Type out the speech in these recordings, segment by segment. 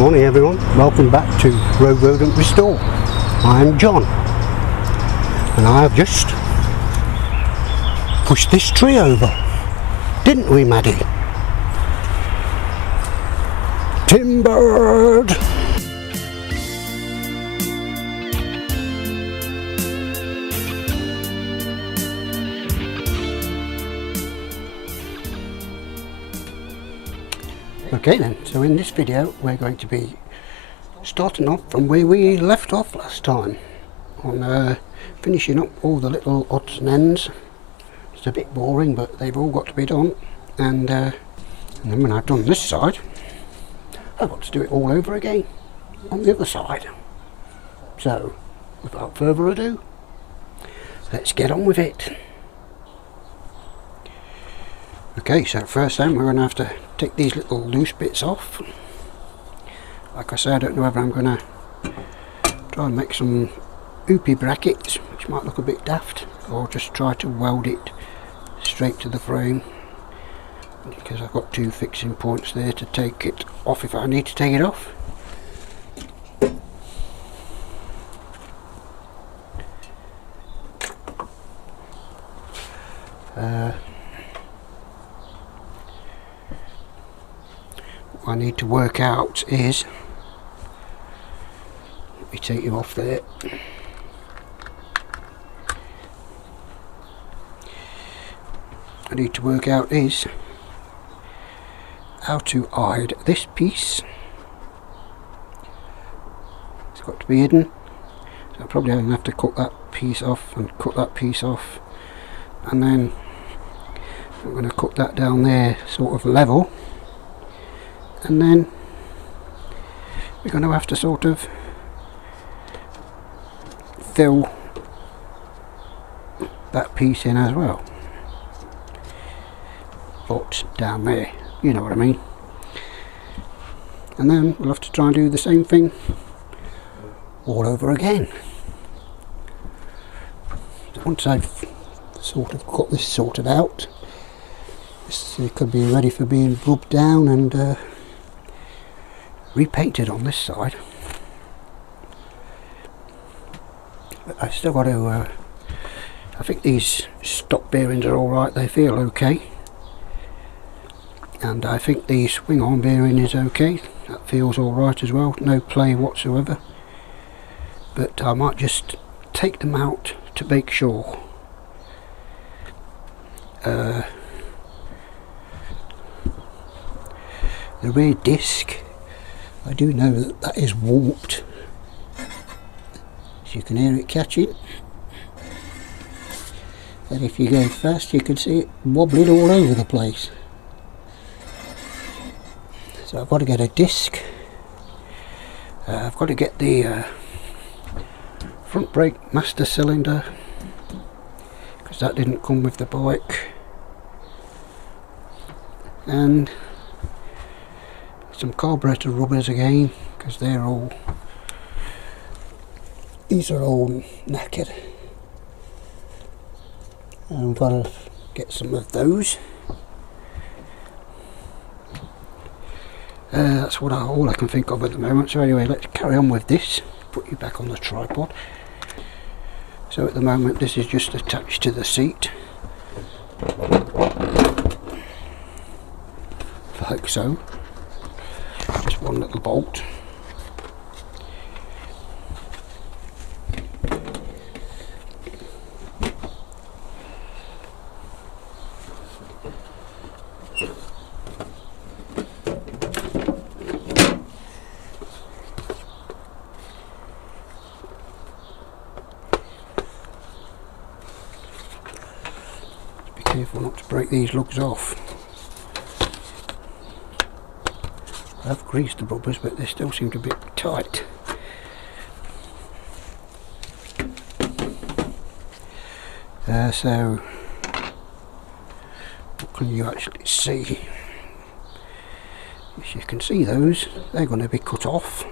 Morning everyone, welcome back to Road Rodent Restore. I am John and I have just pushed this tree over, didn't we, Maddie? Timbered! Okay then, so in this video we're going to be starting off from where we left off last time on finishing up all the little odds and ends. It's a bit boring, but they've all got to be done, and then when I've done this side I've got to do it all over again on the other side. So without further ado, let's get on with it. Okay, so first then we're going to have to take these little loose bits off. Like I say, I don't know whether I'm going to try and make some oopy brackets, which might look a bit daft, or just try to weld it straight to the frame, because I've got two fixing points there to take it off if I need to take it off. What I need to work out is, let me take you off there. I need to work out is how to hide this piece. It's got to be hidden, so I'm probably going to have to cut that piece off and cut that piece off, and then I'm going to cut that down there sort of level, and then we're going to have to sort of fill that piece in as well, but down there, you know what I mean. And then we'll have to try and do the same thing all over again. So once I've sort of got this sorted out, this could be ready for being rubbed down and repainted on this side. But I've still got to I think these stop bearings are alright, they feel okay, and I think the swing arm bearing is okay, that feels alright as well, no play whatsoever. But I might just take them out to make sure. The rear disc, I do know that that is warped, so you can hear it catching, and if you go fast you can see it wobbling all over the place. So I've got to get a disc. I've got to get the front brake master cylinder, because that didn't come with the bike, and some carburetor rubbers again, because they're all, these are all knackered, and I've got to get some of those. That's what all I can think of at the moment. So anyway, let's carry on with this. Put you back on the tripod. So at the moment this is just attached to the seat, like so. Just one little bolt. Be careful not to break these lugs off. I've greased the rubbers, but they still seem to be a bit tight. So what can you actually see? As you can see, those, they're going to be cut off,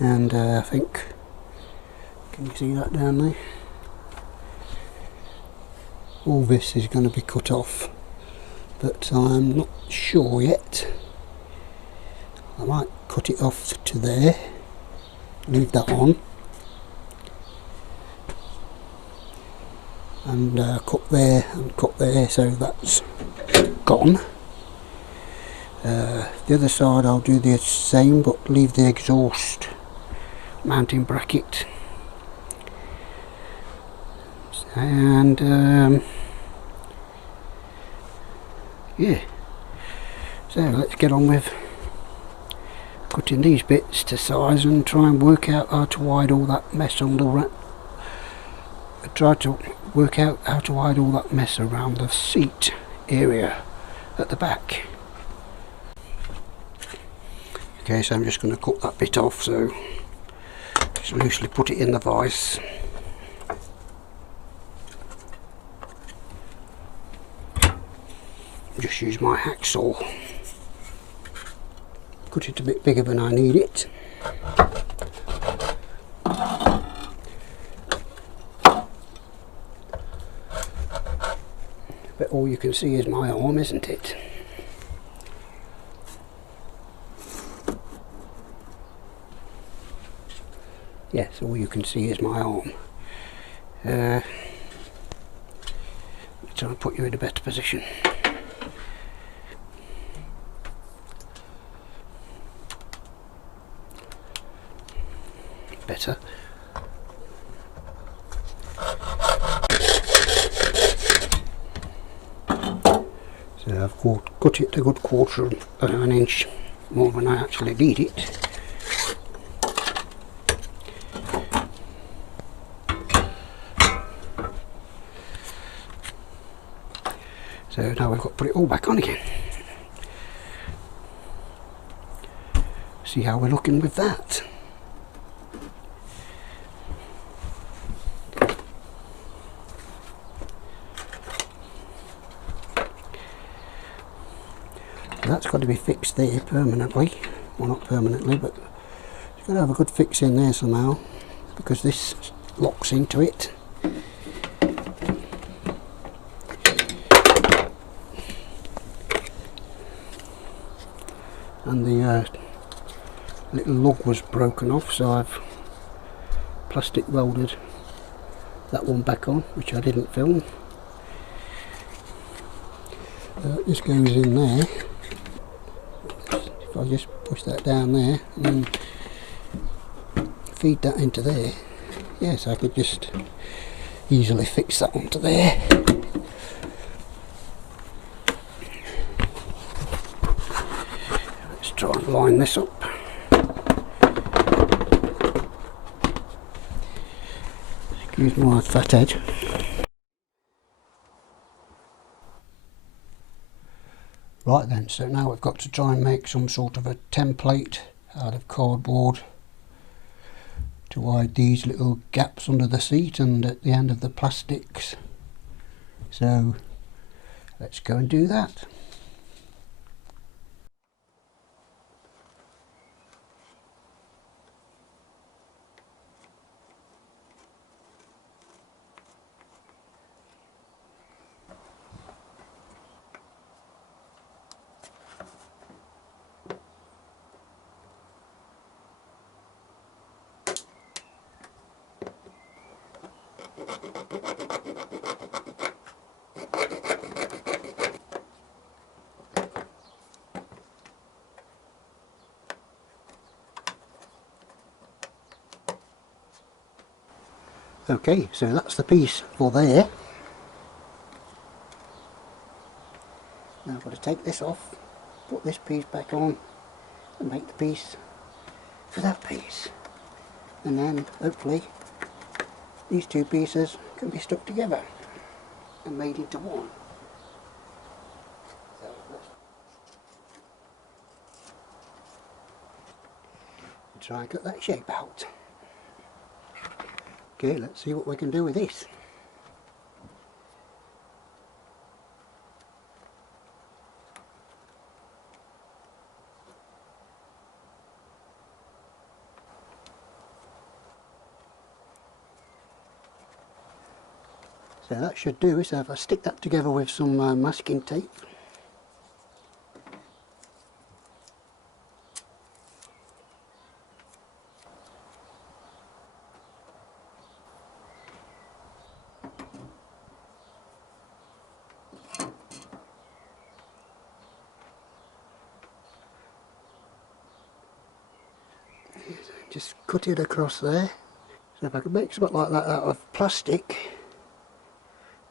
and I think, can you see that down there? All this is going to be cut off, but I'm not sure yet I might cut it off to there, leave that on, and cut there and cut there, so that's gone. The other side I'll do the same, but leave the exhaust mounting bracket. And yeah, so let's get on with cutting these bits to size and try and work out how to hide all that mess on the around the seat area at the back. Okay, so I'm just going to cut that bit off, so just loosely put it in the vise. Just use my hacksaw. Cut it a bit bigger than I need it. But all you can see is my arm, isn't it? Yes, all you can see is my arm. Try and put you in a better position. Better. So I've cut it a good quarter of an inch more than I actually need it. So now we've got to put it all back on again. See how we're looking with that. That's got to be fixed there permanently. Well, not permanently, but it's got to have a good fix in there somehow, because this locks into it. And the little lug was broken off, so I've plastic welded that one back on, which I didn't film. This goes in there. If I just push that down there and then feed that into there, yes, I could just easily fix that onto there. Let's try and line this up. Excuse my fat head. Right then, so now we've got to try and make some sort of a template out of cardboard to hide these little gaps under the seat and at the end of the plastics. So let's go and do that. Okay, so that's the piece for there. Now I've got to take this off, put this piece back on and make the piece for that piece. And then hopefully these two pieces can be stuck together and made into one. So let's try and cut that shape out. Okay, let's see what we can do with this. So that should do it. So if I stick that together with some masking tape, just cut it across there. So if I could make something like that out of plastic,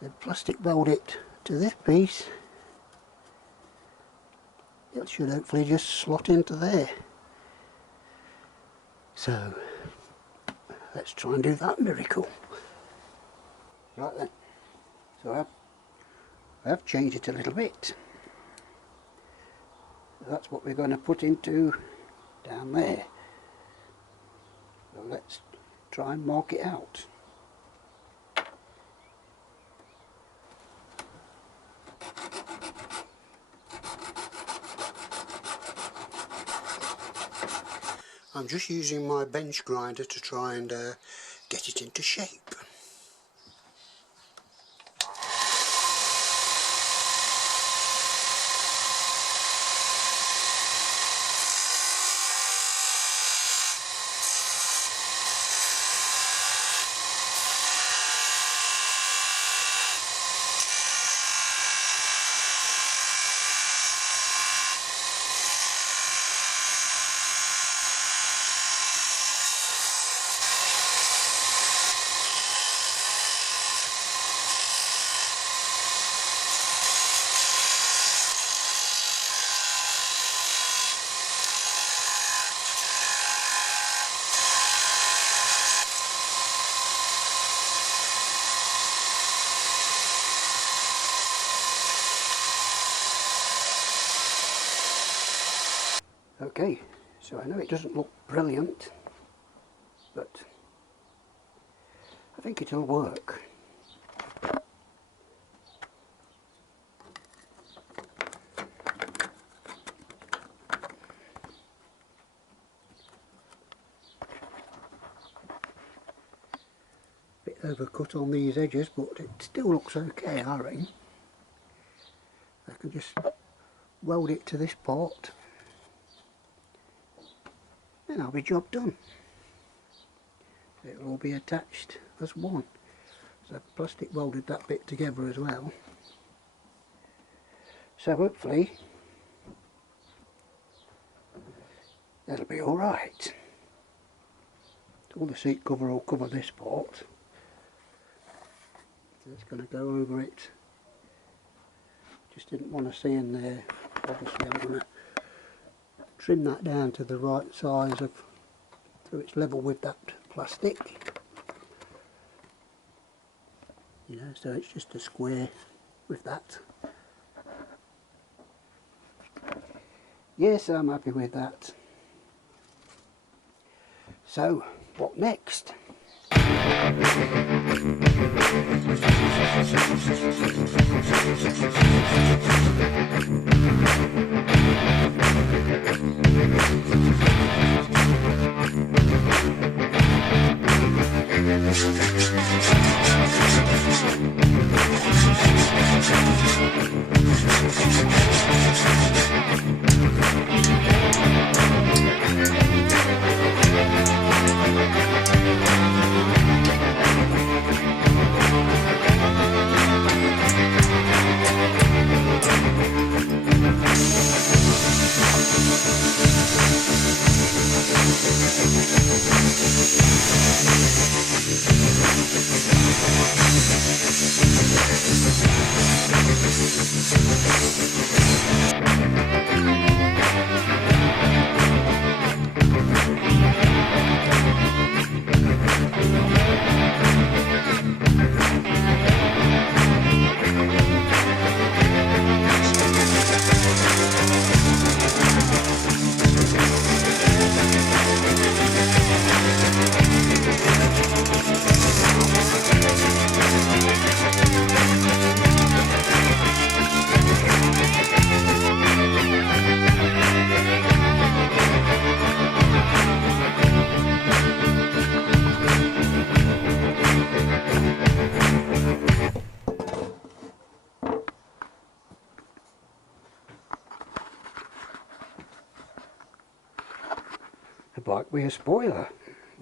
then plastic weld it to this piece, it should hopefully just slot into there. So let's try and do that miracle. Right then, so I have changed it a little bit. So that's what we're going to put into down there. So let's try and mark it out. I'm just using my bench grinder to try and get it into shape. Okay, so I know it doesn't look brilliant, but I think it'll work. Bit overcut on these edges, but it still looks okay, I reckon. I can just weld it to this part, and I'll be job done. It'll all be attached as one. So I've plastic welded that bit together as well. So hopefully that'll be alright. All the seat cover will cover this part. So it's going to go over it. Just didn't want to see in there. Obviously I'm going to trim that down to the right size of, so it's level with that plastic. You know, so it's just a square with that. Yes, I'm happy with that. So, what next? A bike with a spoiler.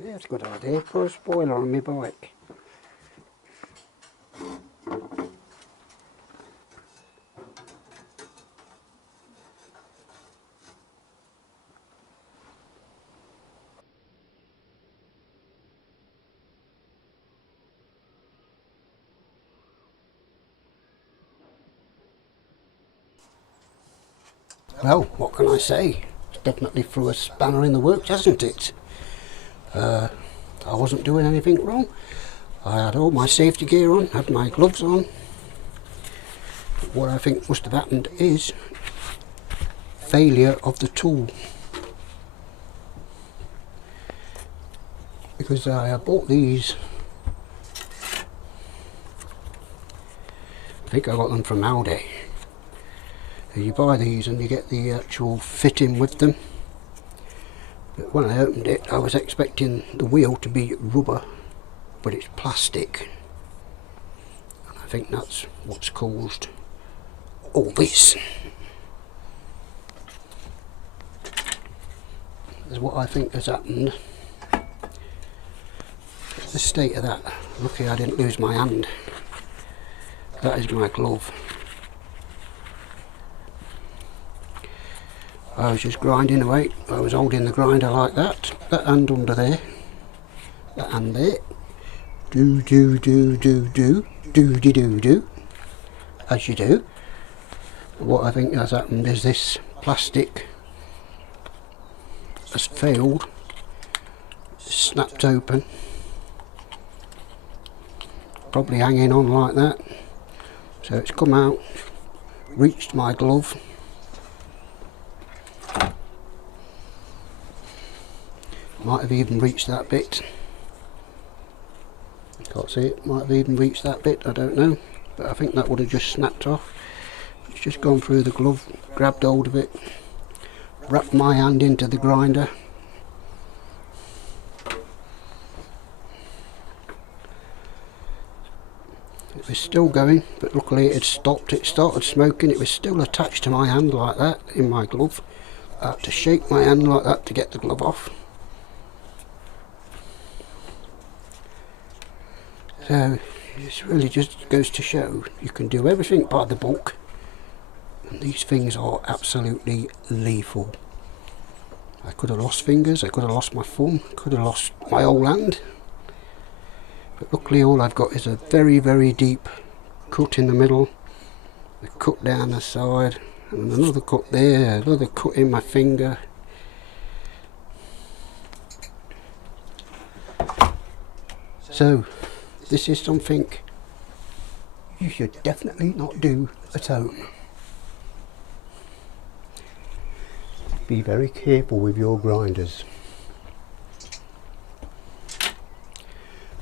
Yeah, it's a good idea. Put a spoiler on my bike. Well, what can I say? It's definitely threw a spanner in the works, hasn't it? I wasn't doing anything wrong. I had all my safety gear on, had my gloves on. But what I think must have happened is failure of the tool. Because I bought these, I think I got them from Aldi. You buy these and you get the actual fitting with them. But when I opened it, I was expecting the wheel to be rubber, but it's plastic. And I think that's what's caused all this. That's what I think has happened. The state of that. Lucky I didn't lose my hand. That is my glove. I was just grinding away. I was holding the grinder like that. That hand under there. That hand there. Do do do do do do do do do. As you do. What I think has happened is this plastic has failed. Snapped open. Probably hanging on like that. So it's come out, reached my glove. Might have even reached that bit. Can't see it. Might have even reached that bit, I don't know. But I think that would have just snapped off. It's just gone through the glove, grabbed hold of it, wrapped my hand into the grinder. It was still going, but luckily it had stopped. It started smoking. It was still attached to my hand like that, in my glove. I had to shake my hand like that to get the glove off. So it really just goes to show you can do everything by the book, and these things are absolutely lethal. I could have lost fingers, I could have lost my thumb, could have lost my whole hand. But luckily all I've got is a very, very deep cut in the middle, a cut down the side, and another cut there, another cut in my finger. So, this is something you should definitely not do at home. Be very careful with your grinders.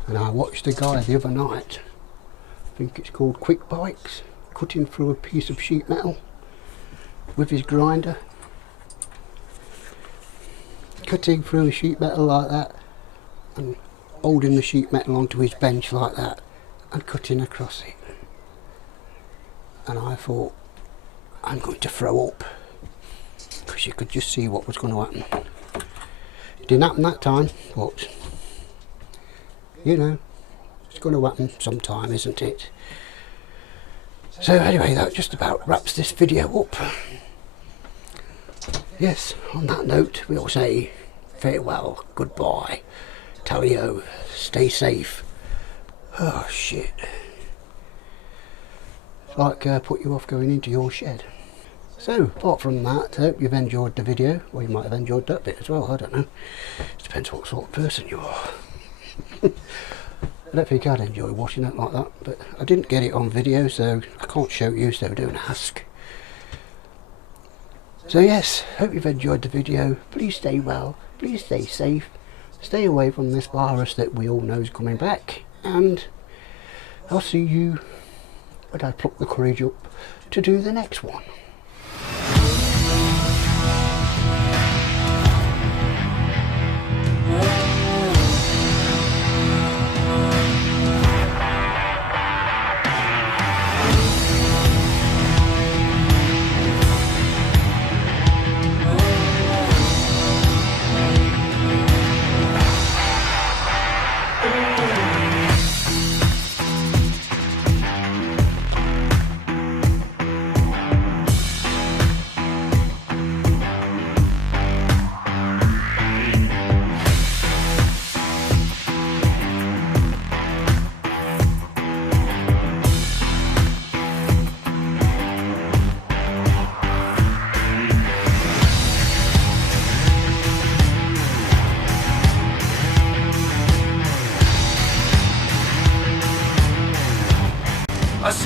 And I watched a guy the other night, I think it's called Quick Bikes, cutting through a piece of sheet metal with his grinder. Cutting through sheet metal like that and holding the sheet metal onto his bench like that and cutting across it. And I thought, I'm going to throw up, because you could just see what was going to happen. It didn't happen that time, but you know, it's going to happen sometime, isn't it? So anyway, that just about wraps this video up. Yes, on that note, we'll say farewell, goodbye, tally-ho, stay safe. Oh shit. It's like put you off going into your shed. So, apart from that, I hope you've enjoyed the video. Or you might have enjoyed that bit as well, I don't know. It depends what sort of person you are. I don't think I'd enjoy watching it like that, but I didn't get it on video, so I can't show you, so don't ask. So yes, hope you've enjoyed the video. Please stay well, please stay safe, stay away from this virus that we all know is coming back, and I'll see you when I pluck the courage up to do the next one.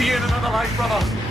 See you in another life, brother.